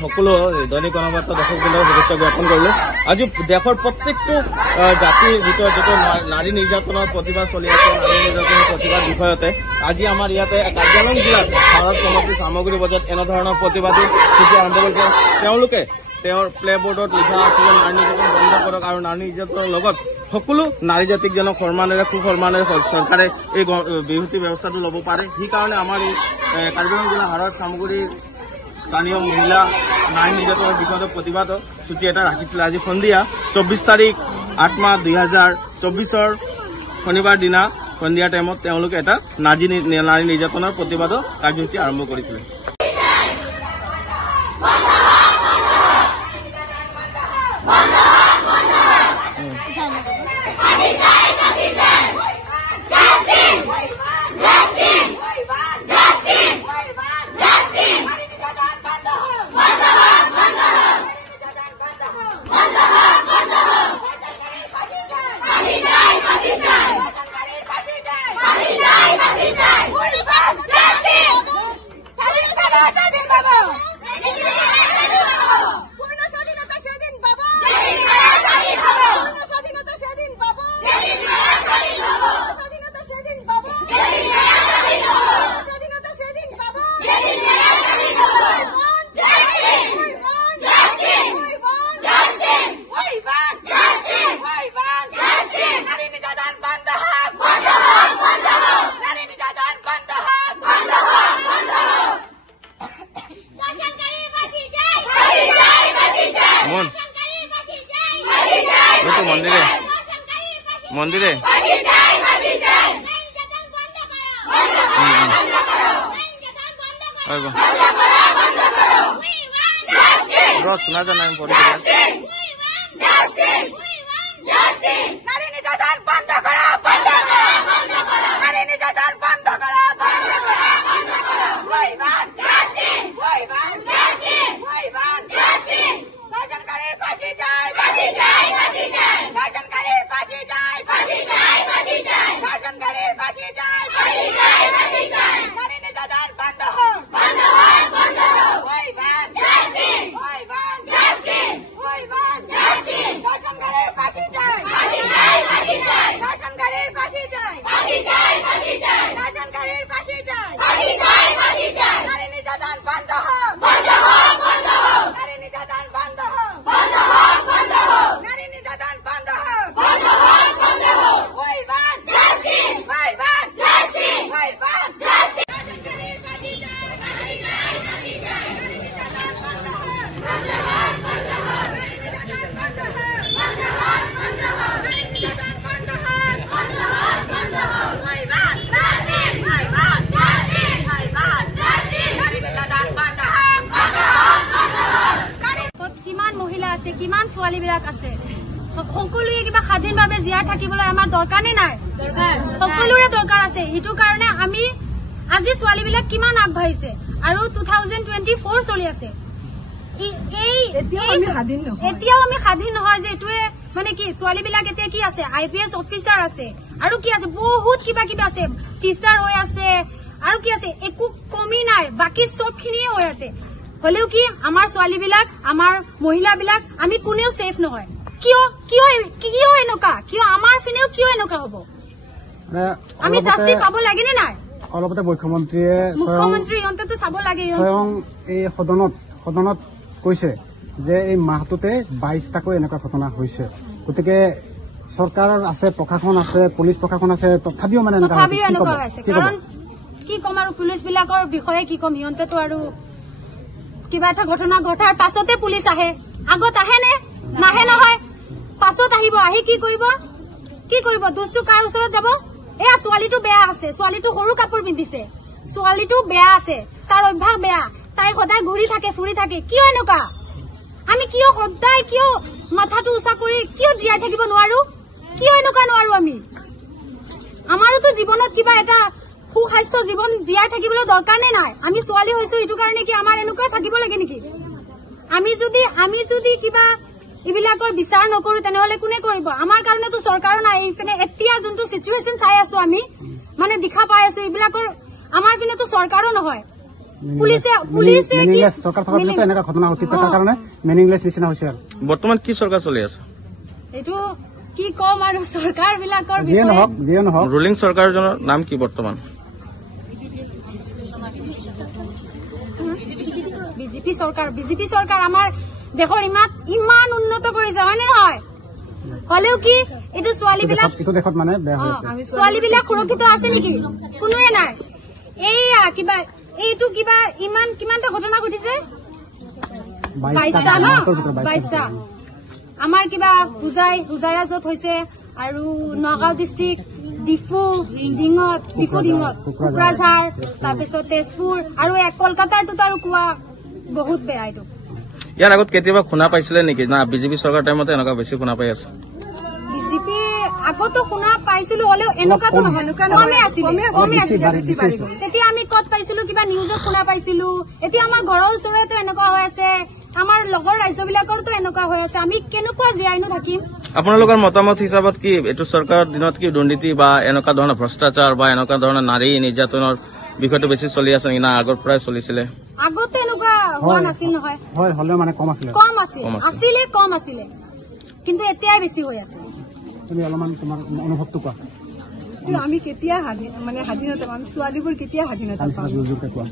সকলো দৈনিক গণবাৰ্তা দৰ্শকবৃন্দক শুভেচ্ছা জ্ঞাপন কৰিলো। আজি দেশৰ প্ৰত্যেকটো জাতিৰ ভিতৰত যিটো নাৰী নিৰ্যাতনৰ প্ৰতিবাদ চলি আছে, নাৰী নিৰ্যাতনৰ প্ৰতিবাদ বিষয়তে আজি আমাৰ ইয়াতে কাৰ্বি-আংলং জিলাত ভাৰত সমষ্টি সামগ্ৰী বজাৰত এনেধৰণৰ প্ৰতিবাদী সূচী আৰম্ভ কৰিছে। তেওঁলোকে তেওঁৰ প্লে বোৰ্ডত লিখা আছিলে নাৰী নিৰ্যাতন বন্ধ কৰক আৰু নাৰী নিৰ্যাতনৰ লগত সকলো নাৰী জাতিক যেন সুসন্মানেৰে চৰকাৰে এই বিহুতি ব্যৱস্থাটো ল'ব পাৰে। সেইকাৰণে আমাৰ এই কাৰ্বি-আংলং জিলা ভাৰত সামগ্ৰীৰ স্থানীয় মহিলা নাৰী নিৰ্যাতনৰ বিষয়ত প্ৰতিবাদ সূচী এটা ৰাখিছিলে। আজি সন্ধিয়া 24 তাৰিখ 8 মাহ 2024 শনিবাৰ দিনা সন্ধিয়া টাইমত তেওঁলোকে এটা নাৰী নিৰ্যাতনৰ প্ৰতিবাদ কাৰ্যসূচী আৰম্ভ কৰিছিলে। মন্দিৰে শোনা যায় আমি পড়ে কিমান ছোৱালীবিলাক আছে সকলোৱে কিবা স্বাধীনভাৱে জীয়াই থাকিবলৈ আমাৰ দৰকাৰ নাই, সকলোৰে দৰকাৰ আছে। সেইটো কাৰণে আমি আজি ছোৱালীবিলাক কিমান আগবাঢ়িছে আৰু 2024 চলি আছে। এতিয়াও আমি স্বাধীন নহয় যে এইটোৱে মানে কি ছোৱালীবিলাক এতিয়া কি আছে IPS অফিচাৰ আছে আৰু কি আছে বহুত কিবা কিবা আছে, টিচাৰ হৈ আছে আৰু কি আছে, একো কমি নাই, বাকী চবখিনিয়ে হৈ আছে। হলেও কি আমাৰ ছোৱালীবিলাক আমাৰ মহিলাবিলাক আমি কোনেও সেফ নহয়। কিয় কিয় কিয় এনেকুৱা, কিয় আমাৰ পিনেও কিয় এনেকুৱা হব? আমি জাষ্টিস পাব লাগে নে নাই? অলপতে মুখ্যমন্ত্ৰী অন্তত চাব লাগে। এই সদনত কৈছে যে এই মাহটোতে 22টাকৈ এনেকুৱা ঘটনা হৈছে। গতিকে চৰকাৰৰ আছে, প্ৰশাসন আছে, পুলিচ প্ৰশাসন আছে, তথাপিও মানে এনেকুৱা হৈছে। কাৰণ কি কম আৰু পুলিচ বিলাকৰ বিষয়ে কি কম, সিহঁতেতো আৰু কিবা এটা ঘটনা ঘটাৰ পাছতে পুলিচ আহে, আগত আহে নে নাহে? নহয়, পাছত আহিব। আহি কি কৰিব? দুষ্টু কাৰ ওচৰত যাব? এয়া ছোৱালীটো বেয়া আছে, ছোৱালীটো সৰু কাপোৰ পিন্ধিছে, ছোৱালীটো বেয়া আছে, তাৰ অভ্যাস বেয়া, তাই সদায় ঘূৰি থাকে ফুৰি থাকে। কিয় এনেকুৱা? আমি কিয় সদায় কিয় মাথাটো উঁচা কৰি কিয় জীয়াই থাকিব নোৱাৰো? কিয় এনেকুৱা নোৱাৰো? আমি আমাৰোতো জীৱনত কিবা এটা সুস্বাস্থ্য জীৱন জীয়াই থাকিবলৈ দৰকাৰ নে নাই? আমি ছোৱালী হৈছো এইটো কাৰণে কি আমাৰ এনেকুৱাই থাকিব লাগে নেকি? আমি যদি কিবা এইবিলাকৰ বিচাৰ নকৰো তেনেহলে কোনে কৰিব? আমাৰ কাৰণেতো চৰকাৰ নাই। এইপিনে এতিয়া যোনটো চিচুৱেশ্যন চাই আছো আমি, মানে দেখা পাই আছো, এইবিলাকৰ আমাৰ পিনেতো চৰকাৰো নহয়। পুলিচে মিনিংলেছ চৰকাৰ থকাৰ পিছতো এনেকুৱা ঘটনা ঘটি থকাৰ কাৰণে মিনিংলেছ নিচিনা হৈছে আৰু বৰ্তমান কি চৰকাৰ চলি আছে? এইটো কি কম আৰু চৰকাৰ বিলাকৰ যিয়ে নহওক ৰুলিং চৰকাৰজনৰ নাম কি বৰ্তমান? বিজেপি চৰকাৰ আমাৰ দেশৰ ইমান উন্নত কৰিছে, হয় নে নহয়? হলেও কি এইটো ছোৱালীবিলাক মানে বেয়া হৈ আছে। ছোৱালীবিলাক সুৰক্ষিত আছে নেকি? কোনোৱে নাই। এইয়া এইটো কিমানটা ঘটনা ঘটিছে? 22টা ন? 22টা। আমাৰ হুজাইৰা য'ত হৈছে আৰু নগাঁও ডিষ্ট্ৰিক্ট, ডিফু ডিঙত, কোকৰাঝাৰ, তাৰপিছত তেজপুৰ আৰু কলকাতাৰটোতো আৰু কোৱা বহুত বেয়া। এইটো ইয়াৰ আগত কেতিয়াবা শুনা পাইছিলে নেকি না বিজেপি চৰকাৰ টাইমতে এনেকুৱা বেছি শুনা পাই আছে? বিজেপি আগতো শুনা পাইছিলো, হলেও এনেকুৱাতো নহয়, কমে আছিলে। তেতিয়া আমি ক'ত পাইছিলো? কিবা নিউজত শুনা পাইছিলো। এতিয়া আমাৰ ঘৰৰ ওচৰতে এনেকুৱা হৈ আছে, আমাৰ লগৰ ৰাজ্যবিলাকৰতো এনেকুৱা হৈ আছে। আমি কেনেকুৱা জীয়াইনো থাকিম? আপোনালোকৰ মতামত হিচাপত কি এইটো চৰকাৰৰ দিনত কি দুৰ্নীতি বা এনেকুৱা ধৰণৰ ভ্ৰষ্টাচাৰ বা এনেকুৱা ধৰণৰ নাৰী নিৰ্যাতনৰ বিষয়টো বেছি চলি আছে নেকি না আগৰ পৰাই চলিছিলে? আগতে এনেকুৱা হোৱা নাছিল নহয়, হয় হলেও মানে কম আছিলে, কিন্তু এতিয়াই বেছি হৈ আছে। তুমি অলপমান তোমাৰ অনুভৱটো কোৱা। আমি কেতিয়া স্বাধীনতা পাম? ছোৱালীবোৰ কেতিয়া স্বাধীনতা পাম?